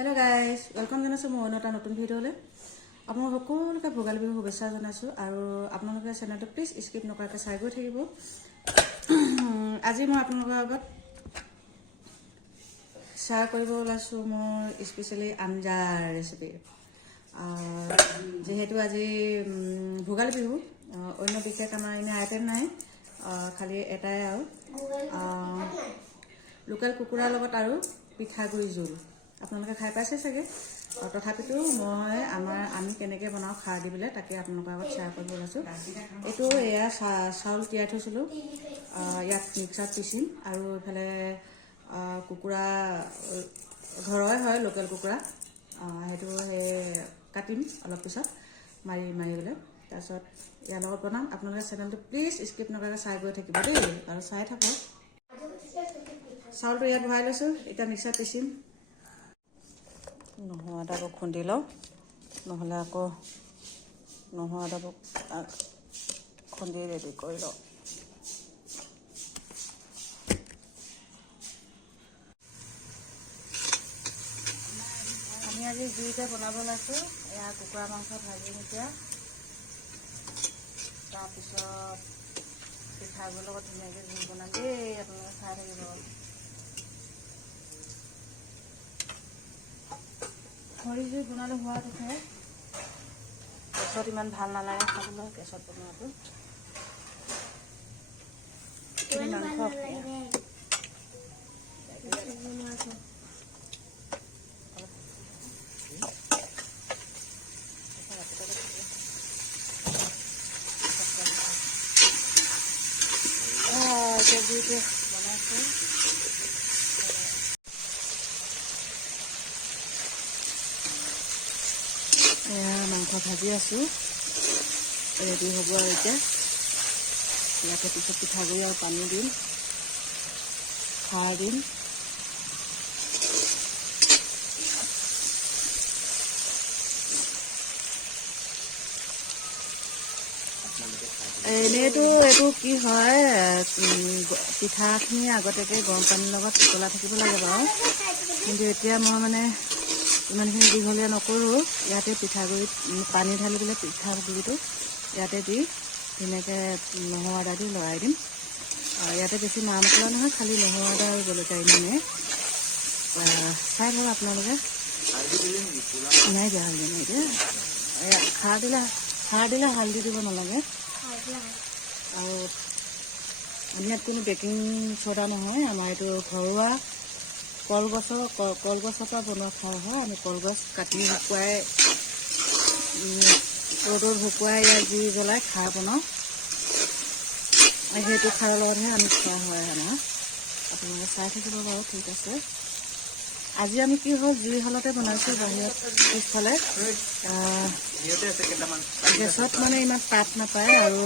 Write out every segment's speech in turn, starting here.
Hello guys welcome जनाइছোঁ মই অন্য এটা নতুন ভিডিঅ'লৈ আপোনালোক সকলোকে ভোগালী বিহুৰ শুভেচ্ছা জনাইছোঁ আৰু আপোনালোকে চেনেলটো প্লিজ স্কিপ নকৰাকৈ চাই গৈ থাকিব। আজি মই আপোনালোকৰ আগত শ্বেয়াৰ কৰিব ওলাইছোঁ মোৰ স্পেচিয়েলি আঞ্জাৰ ৰেচিপি। যেহেতু আজি ভোগালী বিহু অন্য বিশেষ আমাৰ এনে আইটেম নাই, খালি এটাই আৰু লোকেল কুকুৰাৰ লগত আৰু পিঠাগুড়ি জোল আপোনালোকে খাই পাইছে চাগে। তথাপিতো মই আমি কেনেকৈ বনাওঁ খাৰ দি পেলাই তাকে আপোনালোকৰ আগত শ্বেয়াৰ কৰিব ওলাইছোঁ। এইটো এয়া চাউল তিয়াই থৈছিলোঁ, ইয়াত মিক্সাৰত পিচিম আৰু এইফালে কুকুৰা ঘৰৰে হয় লোকেল কুকুৰা, সেইটো সেই কাটিম অলপ পিছত মাৰি পেলাই তাৰপিছত ইয়াৰ লগত বনাম। আপোনালোকে চেনেলটো প্লিজ স্কিপ নকৰাকৈ চাই গৈ থাকিব দেই আৰু চাই থাকক। চাউলটো ইয়াত ভৰাই লৈছোঁ, এতিয়া মিক্সাৰত পিচিম। নহৰু আদাবোৰ খুন্দি লওঁ, নহ'লে আকৌ নহৰু আদাবোৰ খুন্দি ৰেডি কৰি লওঁ। আমি আজি জুইতে বনাব লৈছোঁ। এয়া কুকুৰা মাংস ভাজিম এতিয়া, তাৰপিছত পিঠাগুড়িৰ লগত ধুনীয়াকৈ জুই বনাম দেই, আপোনালোকে চাই থাকিব। খৰি জুই বনালে সোৱাদ উঠে, গেছত ইমান ভাল নালাগে খাবলৈ। গেছত বনোৱাটো মাংস জুইতে বনাইছোঁ। মাংস ভাজি আছোঁ, ৰেডি হ'ব আৰু এতিয়া। ইয়াতে পিছত পিঠাগুড়ি আৰু পানী দিম, খাৰ দিম। এনেইতো এইটো কি হয়, পিঠাখিনি আগতীয়াকৈ গৰম পানীৰ লগত উতলাই থাকিব লাগে বাৰু, কিন্তু এতিয়া মই মানে ইমানখিনি দীঘলীয়া নকৰোঁ। ইয়াতে পিঠাগুড়িত পানী ঢালি পেলাই পিঠাগুড়িটো ইয়াতে দি ধুনীয়াকৈ নহৰু আদা দি লৰাই দিম। ইয়াতে বেছি মা মছলা নহয়, খালি নহৰু আদা আৰু জলকীয়া ইমানে। চাই থাকক আপোনালোকে। নাই দিয়া হালধি নাই দিয়া, খাৰ দিলে হালধি দিব নালাগে। আৰু আমি ইয়াত কোনো বেকিং চ'ডা নহয়, আমাৰ এইটো ঘৰুৱা কলগছৰ পৰা বনোৱা খাৰ হয়। আমি কলগছ কাটি শুকুৱাই ৰ'দত শুকুৱাই ইয়াত জুই জ্বলাই খাৰ বনাওঁ, সেইটো খাৰৰ লগতহে আমি খোৱা হয় আমাৰ। আপোনালোকে চাই থাকিব বাৰু, ঠিক আছে। আজি আমি কি হ'ল জুই শালতে বনাইছোঁ, বাহিৰত পিছফালে। গেছত মানে ইমান তাপ নাপায় আৰু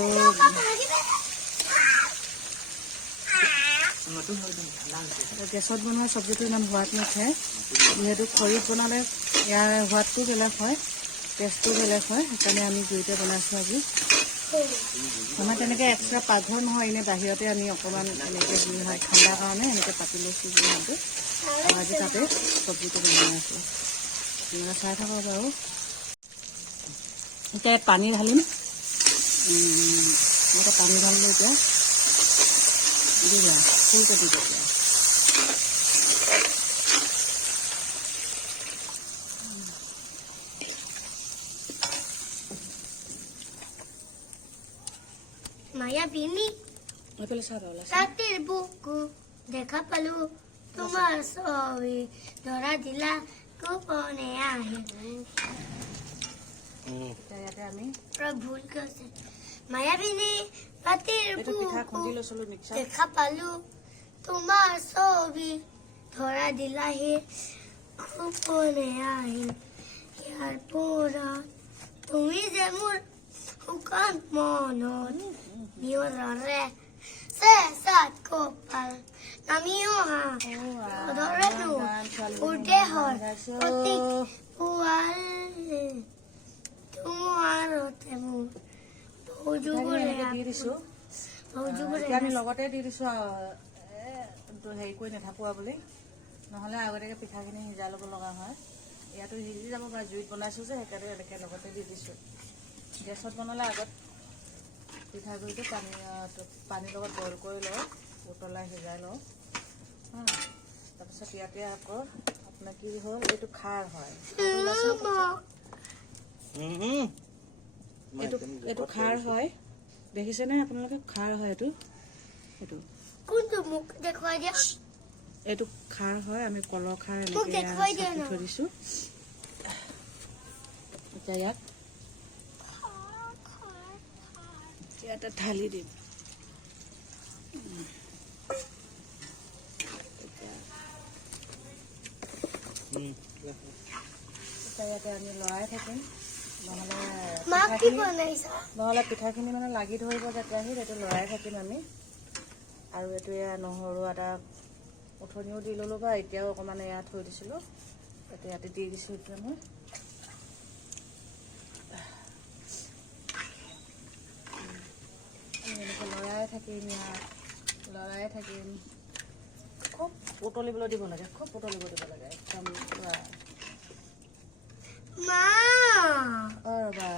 গেছত বনোৱা চব্জিটো ইমান সোৱাদ নুঠে। যিহেতু খৰিত বনালে ইয়াৰ সোৱাদটো বেলেগ হয়, টেষ্টটো বেলেগ হয়, সেইকাৰণে আমি জুইতে বনাইছোঁ আজি। আমাৰ তেনেকৈ এক্সট্ৰা পাকঘৰ নহয়, এনেই বাহিৰতে আমি অকণমান এনেকৈ জুই হয় ঠাণ্ডাৰ কাৰণে এনেকৈ পাতি লৈছোঁ জুইটো, আৰু আজি তাতে চব্জিটো বনাই আছোঁ। আপোনালোকে চাই থাকক বাৰু। এতিয়া পানী ঢালিম, এনেকৈ পানী ঢালিলোঁ। এতিয়া দিলা ফুলকৈ দি দিয়া। মায়াবিনী ৰাতিৰ বুকু দেখা পালো, তোমাৰ ছবি ধৰা দিলা গোপনে আহে। ভুল কৈছে। মায়াবিনী ৰাতিৰ বুকু দেখা পালো, তোমাৰ ছবি ধৰা দিলাহি গোপনে আহে। ইয়াৰ পৰা তুমি যে মোৰ শুকান মনত নিয়ৰৰে চেঁচাত কপাল নামি অহা ধৰেনো মোৰ দেহৰ প্ৰতি পুৱাল তোমাৰতে মোৰ আমি লগতে দি দিছোঁ হেৰি কৰি নাথাকোঁ বুলি, নহ'লে আগতীয়াকৈ পিঠাখিনি সিজাই ল'ব লগা হয়। ইয়াতো সিজি যাব পাৰে, জুইত বনাইছোঁ যে সেইকাৰণে এনেকৈ লগতে দি দিছোঁ। গেছত বনালে আগত পিঠাগুড়িটো পানীৰ লগত বইল কৰি লওঁ, উতলাই সিজাই লওঁ। তাৰপিছত ইয়াতে আকৌ আপোনাৰ কি হ'ল, এইটো খাৰ হয়। এইটো খাৰ হয়, দেখিছেনে আপোনালোকে? খাৰ হয় এইটো। কোনটো মোক দেখুৱাই দিয়া। এইটো খাৰ হয়, আমি কলৰ খাৰ এনেকৈ চাকি থৈ দিছোঁ। এতিয়া ইয়াতে ঢালি দিম। ইয়াতে আমি লৰাই থাকিম, নহ'লে পিঠাখিনি মানে লাগি ধৰিব যেতিয়া সেইটো লৰাই থাকিম আমি। আৰু এইটো এয়া নহৰু আদা উঠনিও দি ল'লোঁ বা এতিয়াও অকণমান এয়া থৈ দিছিলোঁ, এতিয়া ইয়াতে দি দিছোঁ। এতিয়া মই এনেকৈ লৰাই থাকিম, খুব উতলিবলৈ দিব লাগে, খুব উতলিব দিব লাগে একদম পুৰা। ৰ'বা,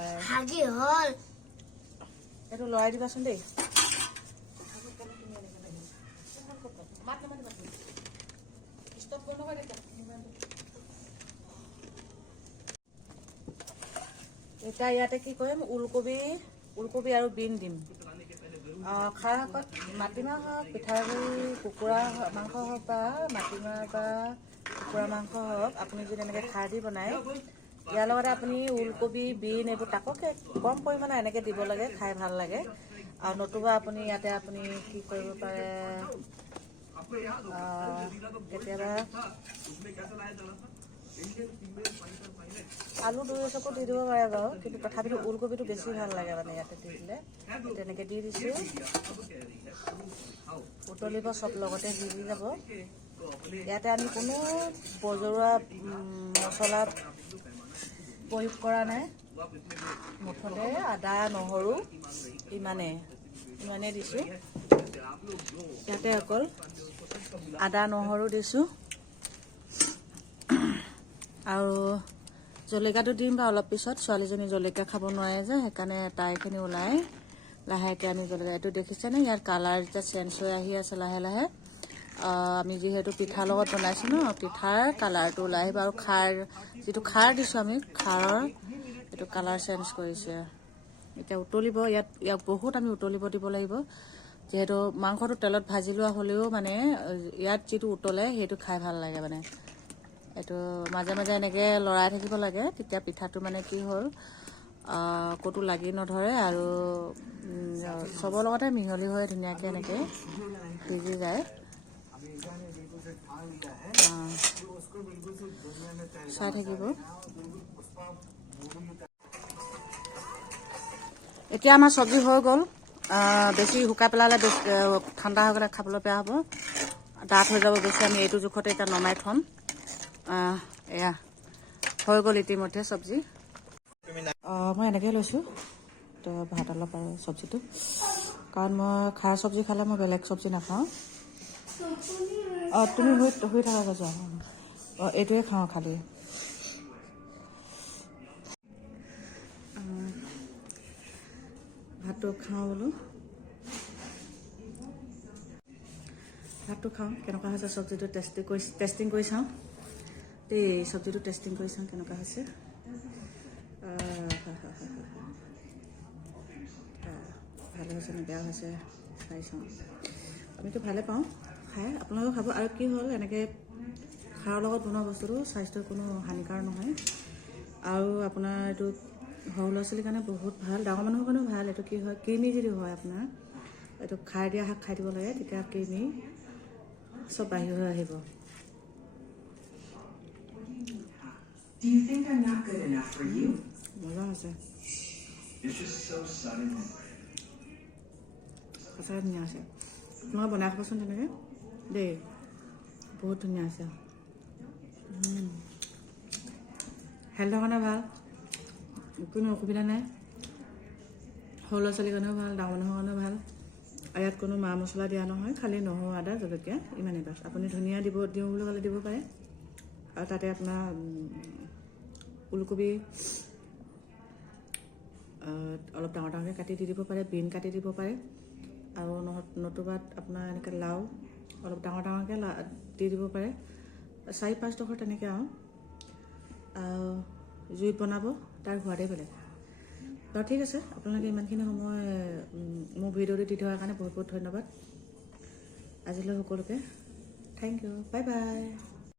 এইটো লৰাই দিবাচোন দেই। এতিয়া ইয়াতে কি কৰিম, ওলকবি আৰু বিন দিম। খাৰ শাকত মাটিমাহ হওক, পিঠাগুড়ি, কুকুৰা মাংস হওক বা মাটিমাহ বা কুকুৰা মাংস হওক, আপুনি যদি এনেকৈ খাৰ দি বনায়, ইয়াৰ লগতে আপুনি ওলকবি, বিন এইবোৰ তাককৈ কম পৰিমাণে এনেকৈ দিব লাগে, খাই ভাল লাগে। আৰু নতুবা আপুনি ইয়াতে আপুনি কি কৰিব পাৰে, কেতিয়াবা আলু 2 চকু দি দিব পাৰে বাৰু, কিন্তু তথাপিতো ওলকবিটো বেছি ভাল লাগে মানে ইয়াতে দি দিলে। তেনেকৈ দি দিছোঁ, উতলিব, চব লগতে সিজি যাব। ইয়াতে আমি কোনো বজৰুৱা মছলা প্ৰয়োগ কৰা নাই, মুঠতে আদা নহৰু ইমানেই দিছোঁ। ইয়াতে অকল আদা নহৰু দিছোঁ আৰু জলকীয়াটো দিম বা অলপ পিছত। ছোৱালীজনী জলকীয়া খাব নোৱাৰে যে, সেইকাৰণে তাইখিনি ওলাই লাহেকৈ আমি জলকীয়া, এইটো দেখিছেনে ইয়াৰ কালাৰ যেতিয়া চেঞ্জ হৈ আহি আছে লাহে লাহে। আমি যিহেতু পিঠাৰ লগত বনাইছোঁ ন, পিঠাৰ কালাৰটো ওলাই আহিব। আৰু যিটো খাৰ দিছোঁ আমি, খাৰৰ এইটো কালাৰ চেঞ্জ কৰিছে। এতিয়া উতলিব, ইয়াক বহুত আমি উতলিব দিব লাগিব, যিহেতু মাংসটো তেলত ভাজি লোৱা হ'লেও মানে ইয়াত যিটো উতলে সেইটো খাই ভাল লাগে মানে। এইটো মাজে মাজে এনেকৈ লৰাই থাকিব লাগে, তেতিয়া পিঠাটো মানে কি হ'ল, ক'তো লাগি নধৰে আৰু চবৰ লগতে মিহলি হৈ ধুনীয়াকৈ এনেকৈ সিজি যায়। চাই থাকিব। এতিয়া আমাৰ চব্জি হৈ গ'ল। বেছি শুকাই পেলালে ঠাণ্ডা হৈ গ'লে খাবলৈ বেয়া হ'ব, ডাঠ হৈ যাব বেছি। আমি এইটো জোখতে এতিয়া নমাই থ'ম। এয়া হৈ গ'ল ইতিমধ্যে চব্জি। মই এনেকৈ লৈছোঁ তো ভাত অলপ আৰু চব্জিটো, কাৰণ মই খাৰ চব্জি খালে মই বেলেগ চব্জি নাখাওঁ। তুমি শুই থাকা যোৱা। এইটোৱে খাওঁ খালি। ভাতটো খাওঁ বোলো, ভাতটো খাওঁ। কেনেকুৱা হৈছে চব্জিটো টেষ্টিং কৰি চাওঁ দেই, চব্জিটো টেষ্টিং কৰি চাওঁ কেনেকুৱা হৈছে। ভালে হৈছে নে বেয়া হৈছে চাই চাওঁ। আমিতো ভালে পাওঁ খাই, আপোনালোকেও খাব। আৰু কি হ'ল, এনেকৈ খাৰৰ লগত বনোৱা বস্তুটো স্বাস্থ্যৰ কোনো হানিকাৰ নহয়। আৰু আপোনাৰ এইটো সৰু ল'ৰা ছোৱালীৰ কাৰণে বহুত ভাল, ডাঙৰ মানুহৰ কাৰণেও ভাল। এইটো কি হয়, কৃমি যদি হয় আপোনাৰ, এইটো খাৰ দিয়া শাক খাই দিব লাগে, তেতিয়া কৃমি চব বাহিৰ হৈ আহিব। মজা হৈছে, সঁচাকৈ ধুনীয়া আছে। তোমালোকে বনাই খাবচোন তেনেকৈ দেই, বহুত ধুনীয়া আছে। হেল্থৰ কাৰণে ভাল, কোনো অসুবিধা নাই। সৰু ল'ৰা ছোৱালীৰ কাৰণেও ভাল, ডাঙৰ মানুহৰ কাৰণেও ভাল। আৰু ইয়াত কোনো মা মছলা দিয়া নহয়, খালি নহৰু আদা জলকীয়া ইমানেই বাছ। আপুনি ধনিয়া দিওঁ বুলি ক'লে দিব পাৰে। আৰু তাতে আপোনাৰ ওলকবি অলপ ডাঙৰ ডাঙৰকৈ কাটি দি দিব পাৰে, বিন কাটি দিব পাৰে, আৰু নতুবা আপোনাৰ এনেকৈ লাও অলপ ডাঙৰ ডাঙৰকৈ দি দিব পাৰে, 4-5 ডোখৰ তেনেকৈ আৰু জুইত বনাব, তাৰ সোৱাদেই বেলেগ। বাৰু ঠিক আছে, আপোনালোকে ইমানখিনি সময় মোৰ ভিডিঅ'টো দি থকাৰ কাৰণে বহুত বহুত ধন্যবাদ। আজিলৈ সকলোকে থেংক ইউ, বাই বাই।